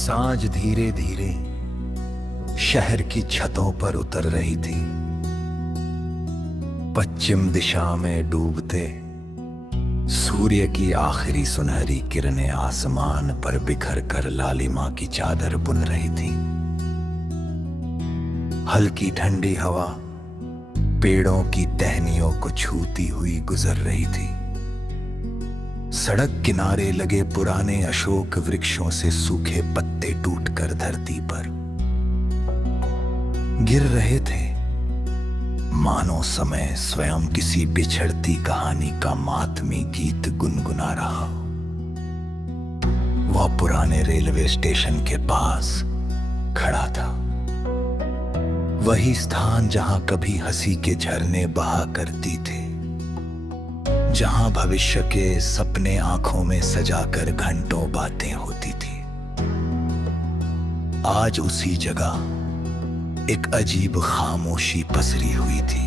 सांझ धीरे धीरे शहर की छतों पर उतर रही थी। पश्चिम दिशा में डूबते सूर्य की आखिरी सुनहरी किरणें आसमान पर बिखर कर लालिमा की चादर बुन रही थी। हल्की ठंडी हवा पेड़ों की टहनियों को छूती हुई गुजर रही थी। सड़क किनारे लगे पुराने अशोक वृक्षों से सूखे पत्ते टूटकर धरती पर गिर रहे थे, मानो समय स्वयं किसी बिछड़ती कहानी का मातमी गीत गुनगुना रहा। वह पुराने रेलवे स्टेशन के पास खड़ा था, वही स्थान जहां कभी हंसी के झरने बहा करती थे, जहां भविष्य के सपने आंखों में सजाकर घंटों बातें होती थी। आज उसी जगह एक अजीब खामोशी पसरी हुई थी।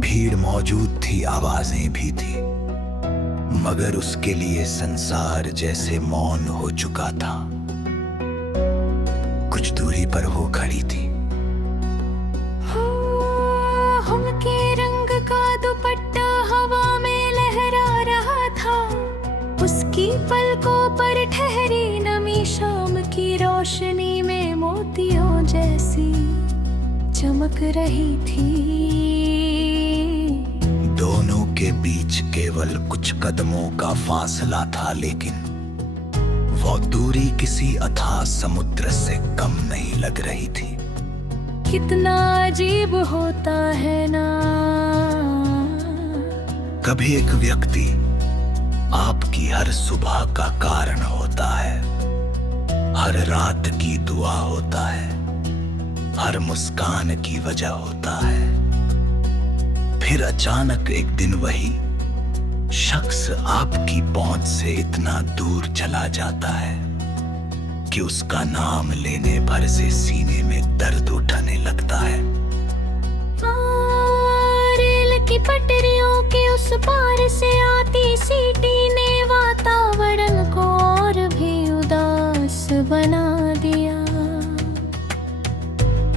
भीड़ मौजूद थी, आवाजें भी थी, मगर उसके लिए संसार जैसे मौन हो चुका था। कुछ दूरी पर वो खड़ी थी। उनके रंग का दुपट्टा हवा में लहरा रहा था। उसकी पलकों पर ठहरी नमी शाम की रोशनी में मोतियों जैसी चमक रही थी। दोनों के बीच केवल कुछ कदमों का फासला था, लेकिन वो दूरी किसी अथाह समुद्र से कम नहीं लग रही थी। कितना अजीब होता है ना, कभी एक व्यक्ति आपकी हर सुबह का कारण होता है, हर रात की दुआ होता है, हर मुस्कान की वजह होता है। फिर अचानक एक दिन वही शख्स आपकी पहुंच से इतना दूर चला जाता है कि उसका नाम लेने भर से सीने में दर्द उठने लगता है। रेल की पटरियों के उस पार से आती सीटी ने वातावरण को और भी उदास बना दिया।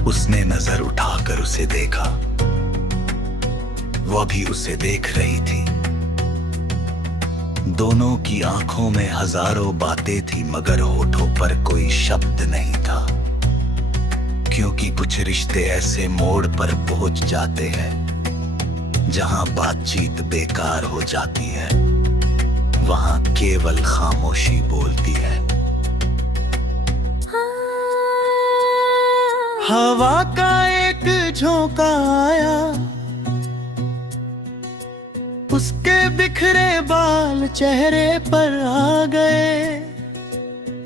उसने नजर उठाकर उसे देखा, वह भी उसे देख रही थी। दोनों की आंखों में हजारों बातें थी, मगर होठों पर कोई शब्द नहीं था, क्योंकि कुछ रिश्ते ऐसे मोड़ पर पहुंच जाते हैं जहां बातचीत बेकार हो जाती है, वहां केवल खामोशी बोलती है। हवा का एक झोंका आया, उसके बिखरे बाल चेहरे पर आ गए।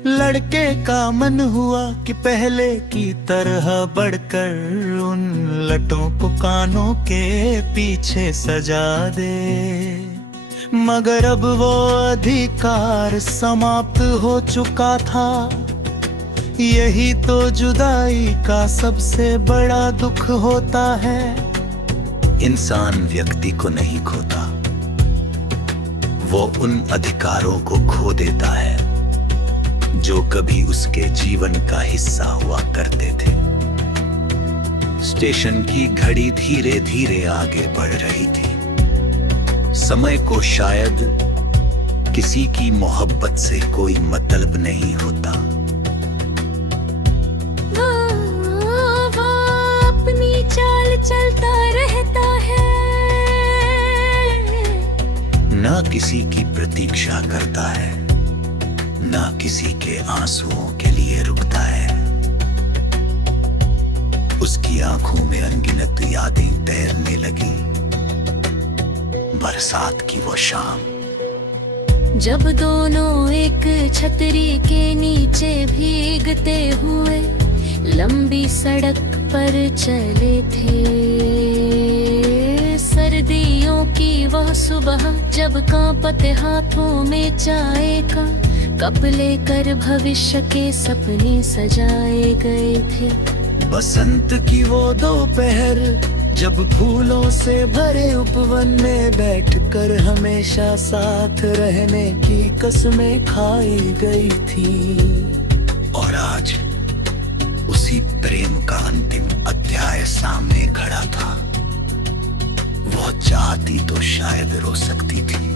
लड़के का मन हुआ कि पहले की तरह बढ़कर उन लटों को कानों के पीछे सजा दे, मगर अब वो अधिकार समाप्त हो चुका था। यही तो जुदाई का सबसे बड़ा दुख होता है। इंसान व्यक्ति को नहीं खोता, वो उन अधिकारों को खो देता है जो कभी उसके जीवन का हिस्सा हुआ करते थे। स्टेशन की घड़ी धीरे धीरे आगे बढ़ रही थी। समय को शायद किसी की मोहब्बत से कोई मतलब नहीं होता। वो अपनी चाल चलता रहता है, ना किसी की प्रतीक्षा करता है, ना किसी के आंसुओं के लिए रुकता है। उसकी आंखों में अनगिनत यादें तैरने लगी। बरसात की वो शाम, जब दोनों एक छतरी के नीचे भीगते हुए लंबी सड़क पर चले थे। सर्दियों की वह सुबह, जब कांपते हाथों में चाय का कप लेकर भविष्य के सपने सजाए गए थे। बसंत की वो दोपहर, जब फूलों से भरे उपवन में बैठकर हमेशा साथ रहने की कसमें खाई गई थी। का अंतिम अध्याय सामने खड़ा था। वो चाहती तो शायद रो सकती थी,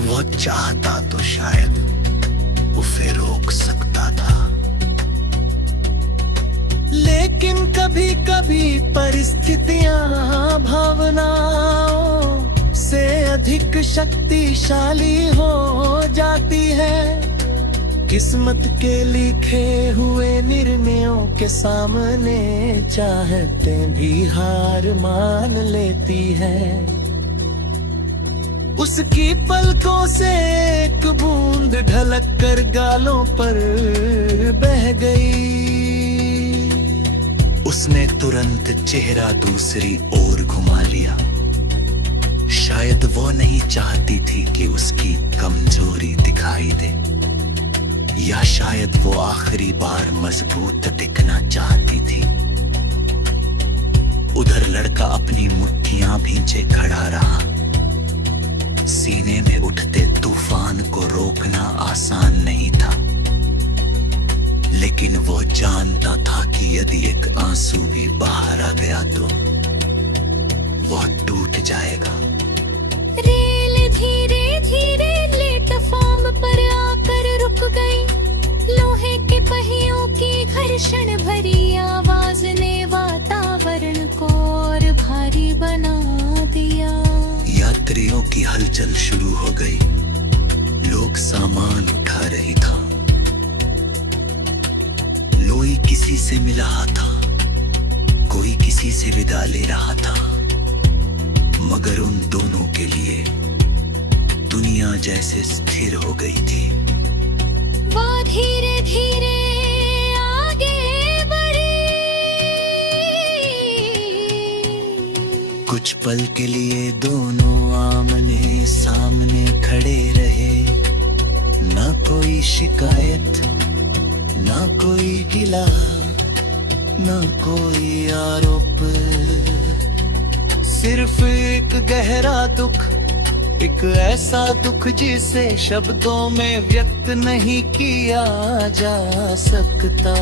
वो चाहता तो शायद उसे रोक सकता था। लेकिन कभी कभी परिस्थितियां भावनाओं से अधिक शक्तिशाली हो जाती है। किस्मत के लिखे हुए निर्णयों के सामने चाहतें भी हार मान लेती है। उसकी पलकों से एक बूंद ढलक कर गालों पर बह गई। उसने तुरंत चेहरा दूसरी ओर घुमा लिया। शायद वो नहीं चाहती थी कि उसकी कमजोरी दिखाई दे, या शायद वो आखिरी बार मजबूत दिखना चाहती थी। उधर लड़का अपनी मुट्ठियां भींचे खड़ा रहा। सीने में उठते तूफान को रोकना आसान नहीं था, लेकिन वो जानता था कि यदि एक आंसू भी बाहर आ गया तो वो टूट जाएगा। रेल धीरे धीरे प्लेटफॉर्म पर आकर रुक गई। लोहे के पहियों की घर्षण भरी आवाज ने वातावरण को और भारी बना दिया। यात्रियों की हलचल शुरू हो गई। लोग सामान उठा रही था। लोई किसी से मिल रहा था, कोई किसी से विदा ले रहा था, मगर उन दोनों के लिए दुनिया जैसे स्थिर हो गई थी। वो धीरे धीरे आगे बढ़ी। कुछ पल के लिए दोनों आमने सामने खड़े रहे। ना कोई शिकायत, ना कोई गिला, ना कोई आरोप, सिर्फ एक गहरा दुख, एक ऐसा दुख जिसे शब्दों में व्यक्त नहीं किया जा सकता।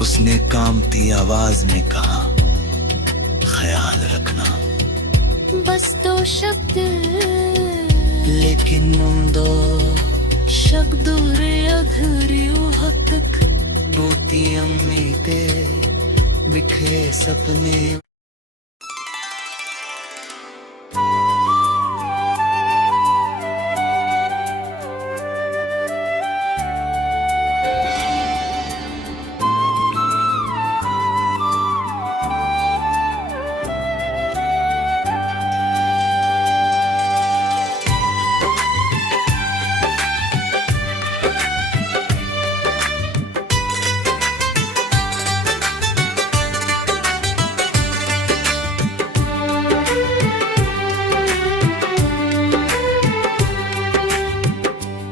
उसने कांपती आवाज में कहा, ख्याल रखना। बस दो शब्द, लेकिन उन दो शब्द अधूरी हद तक टूटी उम्मीदें, बिखरे सपने।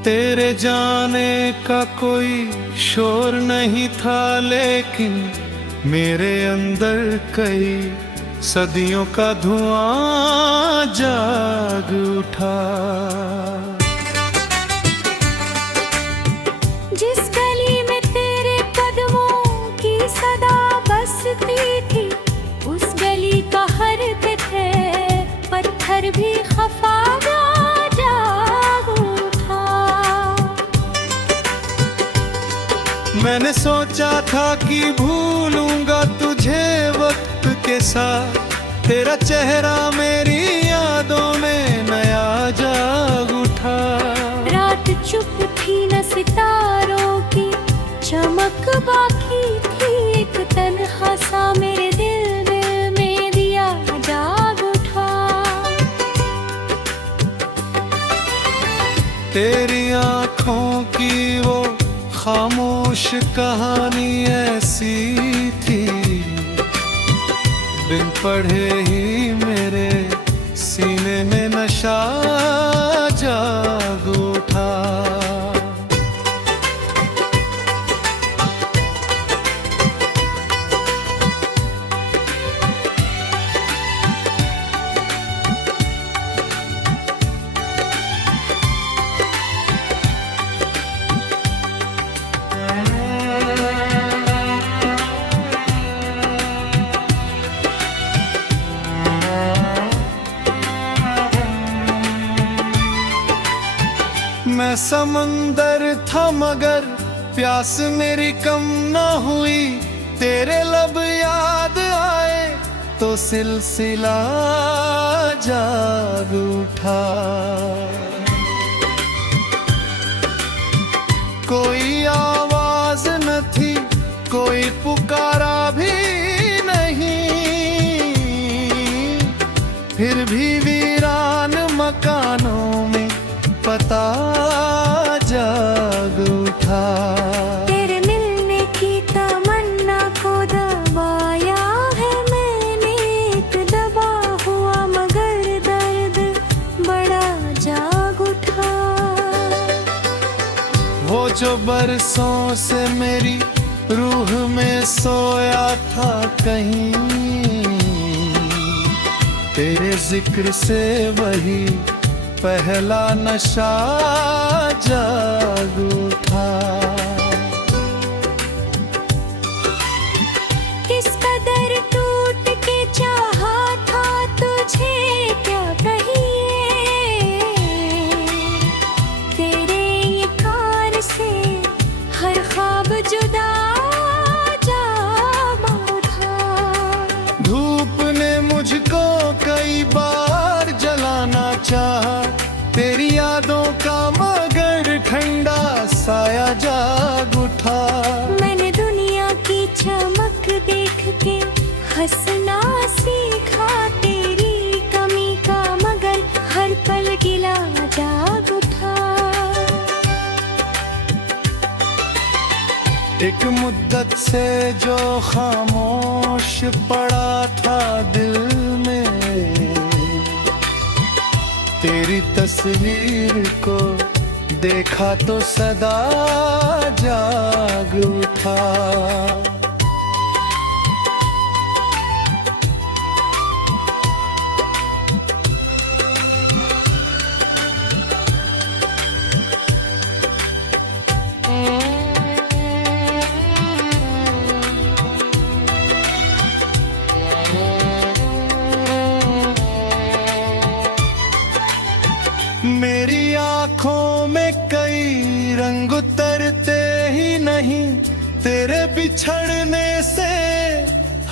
तेरे जाने का कोई शोर नहीं था, लेकिन मेरे अंदर कई सदियों का धुआं जाग उठा। जिस गली में तेरे कदमों की सदा बसती थी, उस गली का हर तिथे पत्थर भी खफा मैंने सोचा था कि भूलूंगा तुझे वक्त के साथ। तेरा चेहरा मेरी यादों में नया जाग उठा। रात चुप थी, न सितारों की चमक बाकी थी। एक तन्हा सा मेरे दिल में दिया जाग उठा। तेरी आँखों की वो खामोश कहानी ऐसी थी, बिन पढ़े ही मेरे सीने में नशा जाग उठा। मैं समंदर था मगर प्यास मेरी कम ना हुई, तेरे लब याद आए तो सिलसिला जाग उठा। कोई आवाज न थी, कोई पुकारा भी नहीं, फिर भी वीरान मकानों में पता जाग उठा। तेरे मिलने की तमन्ना को दबाया है मैंने, एक दबा हुआ मगर दर्द बड़ा जाग उठा। वो जो बरसों से मेरी रूह में सोया था कहीं, तेरे जिक्र से वही पहला नशा जाग उठा। किस कदर टूट के चाहा था तुझे क्या कहिए, तेरे ये कार से हर ख्वाब जुदा जामा था। धूप ने मुझको कई बार जलाना चाहा, तेरी यादों का मगर ठंडा साया जाग उठा। मैंने दुनिया की चमक देख के हंसना सीखा, तेरी कमी का मगर हर पल गिला जाग उठा। एक मुद्दत से जो खामोश पड़ा था दिल में, तेरी तस्वीर को देखा तो सदा जाग उठा। मेरी आंखों में कई रंग उतरते ही नहीं, तेरे बिछड़ने से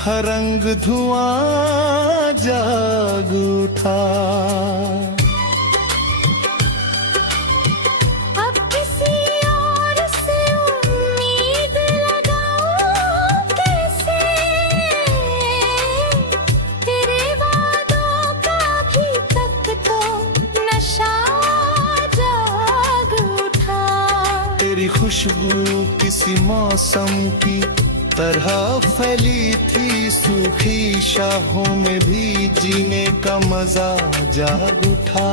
हर रंग धुआं जाग उठा। अब किसी और से उम्मीद लगाऊं कैसे, तेरे वादों का भी तक तो नशा जाग उठा। तेरी खुशबू किसी मौसम की तरह फैली थी, सूखी शाहों में भी जीने का मजा जाग उठा।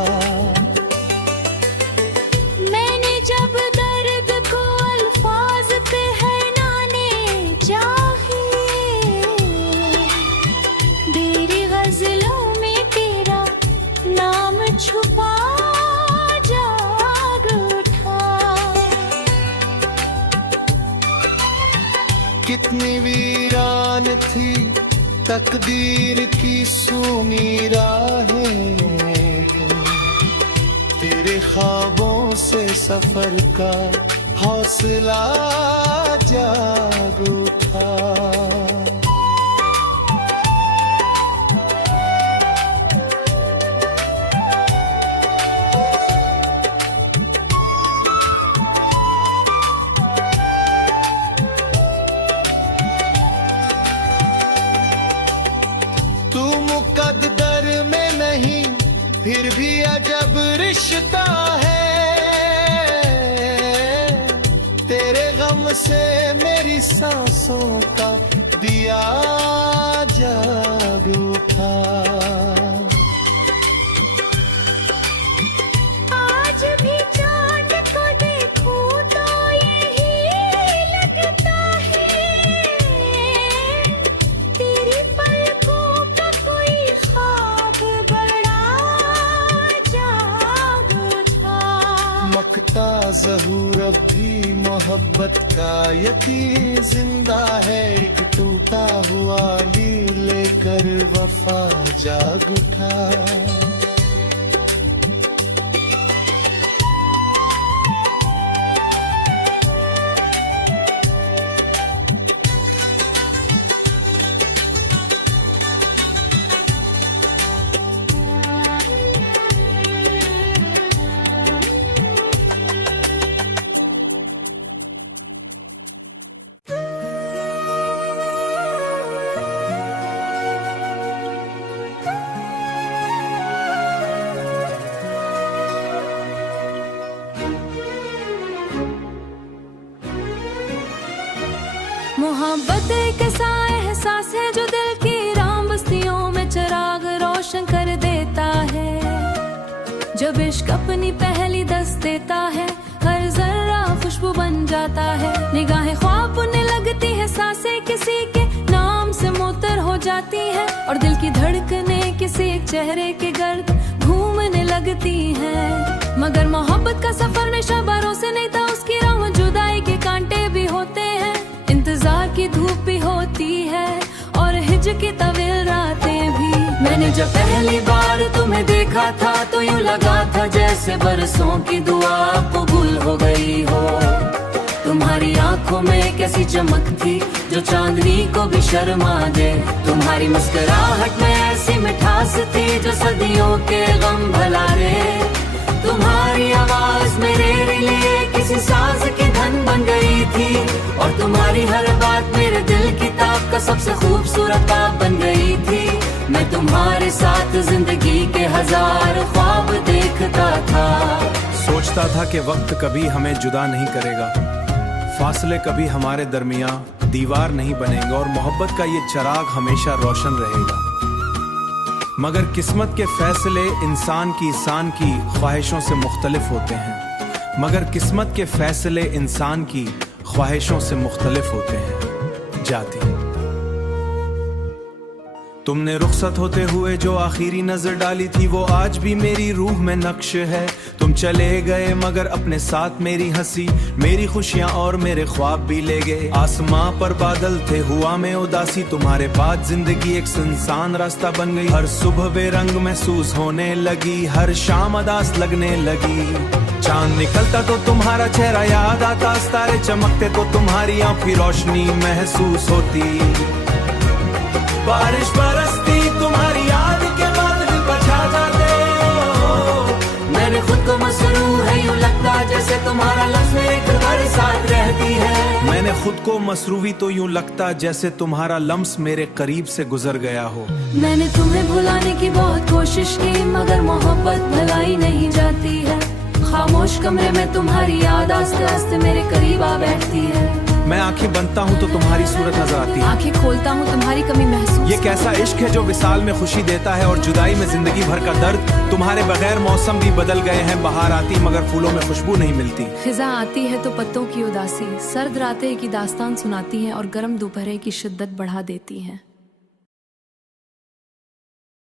मैंने जब दर्द को अल्फाज पहनाने चाहे, तेरी गजलों में तेरा नाम छुपा जाग उठा। कितनी वीरान थी तकदीर की सूनी राहें, तेरे ख्वाबों से सफर का हौसला जाग उठा। तू मुकद्दर में नहीं, फिर भी अजब रिश्ता है, तेरे गम से मेरी सांसों का दिया जाग उठा। आज भी चांद को देखूं तो यही लगता है, तेरी पलकों का कोई ख्वाब बड़ा जाग उठा। मकता ज़हूर अब भी मोहब्बत का यकीन जिंदा है, एक टूटा हुआ दिल लेकर वफा जाग उठा। मोहब्बत एक ऐसा एहसास है जो दिल की राम बस्तियों में चिराग रोशन कर देता है। जब इश्क अपनी पहली दस्त देता है, हर जर्रा खुशबू बन जाता है। निगाहें ख्वाब बुनने लगती है, सांसें किसी के नाम से मुअत्तर हो जाती है, और दिल की धड़कनें किसी एक चेहरे के गर्द घूमने लगती हैं। मगर मोहब्बत का सफर में शबारों से नहीं था, उसकी राह जुदाई के कांटे भी होते हैं। इंतजार की धूप भी होती है और हिज्र की तवील रातें भी। मैंने जब पहली बार तुम्हें देखा था तो यूं लगा था जैसे बरसों की दुआ कबूल हो गई हो। तुम्हारी आंखों में कैसी चमक थी जो चांदनी को भी शर्मा दे। तुम्हारी मुस्कुराहट में ऐसी मिठास थी जो सदियों के गम भुला दे। तुम्हारी आवाज मेरे लिए किसी साज की धन बन गई थी, और तुम्हारी हर बात मेरे दिल की ताक का सबसे खूबसूरत बात बन गई थी। मैं तुम्हारे साथ जिंदगी के हजार ख्वाब देखता था। सोचता था कि वक्त कभी हमें जुदा नहीं करेगा, फासले कभी हमारे दरमियां दीवार नहीं बनेंगे, और मोहब्बत का ये चिराग हमेशा रोशन रहेगा। मगर किस्मत के फैसले इंसान की ख्वाहिशों से मुख्तलिफ होते हैं। मगर किस्मत के फैसले इंसान की ख्वाहिशों से मुख्तलिफ होते हैं। जाती तुमने रुखसत होते हुए जो आखिरी नजर डाली थी, वो आज भी मेरी रूह में नक्श है। तुम चले गए मगर अपने साथ मेरी हंसी, मेरी खुशियां और मेरे ख्वाब भी ले गए। आसमां पर बादल थे, हुआ में उदासी, तुम्हारे बाद जिंदगी एक सुनसान रास्ता बन गई। हर सुबह बेरंग महसूस होने लगी, हर शाम अदास लगने लगी। चांद निकलता तो तुम्हारा चेहरा याद आता, सितारे चमकते तो तुम्हारी आंखों की रोशनी महसूस होती। बारिश बरसती तुम्हारी याद के बादल बचा जाते हो। मैंने खुद को मसरूर है, यूं लगता जैसे तुम्हारा लफ्ज़ मेरे तुम्हारे साथ रहती है। मैंने खुद को मसरूवी तो यूं लगता जैसे तुम्हारा लम्स मेरे करीब से गुजर गया हो। मैंने तुम्हें भुलाने की बहुत कोशिश की, मगर मोहब्बत भुलाई नहीं जाती है। खामोश कमरे में तुम्हारी याद आस्ते आस्ते मेरे करीब आ बैठती है। मैं आंखें बंदता हूँ तो तुम्हारी सूरत नजर आती है, आंखें खोलता हूँ तुम्हारी कमी महसूस। ये कैसा इश्क है जो विसाल में खुशी देता है और जुदाई में जिंदगी भर का दर्द। तुम्हारे बगैर मौसम भी बदल गए हैं, बहार आती मगर फूलों में खुशबू नहीं मिलती। खिजा आती है तो पत्तों की उदासी, सर्द रातें की दास्तान सुनाती है और गर्म दोपहर की शिद्दत बढ़ा देती है।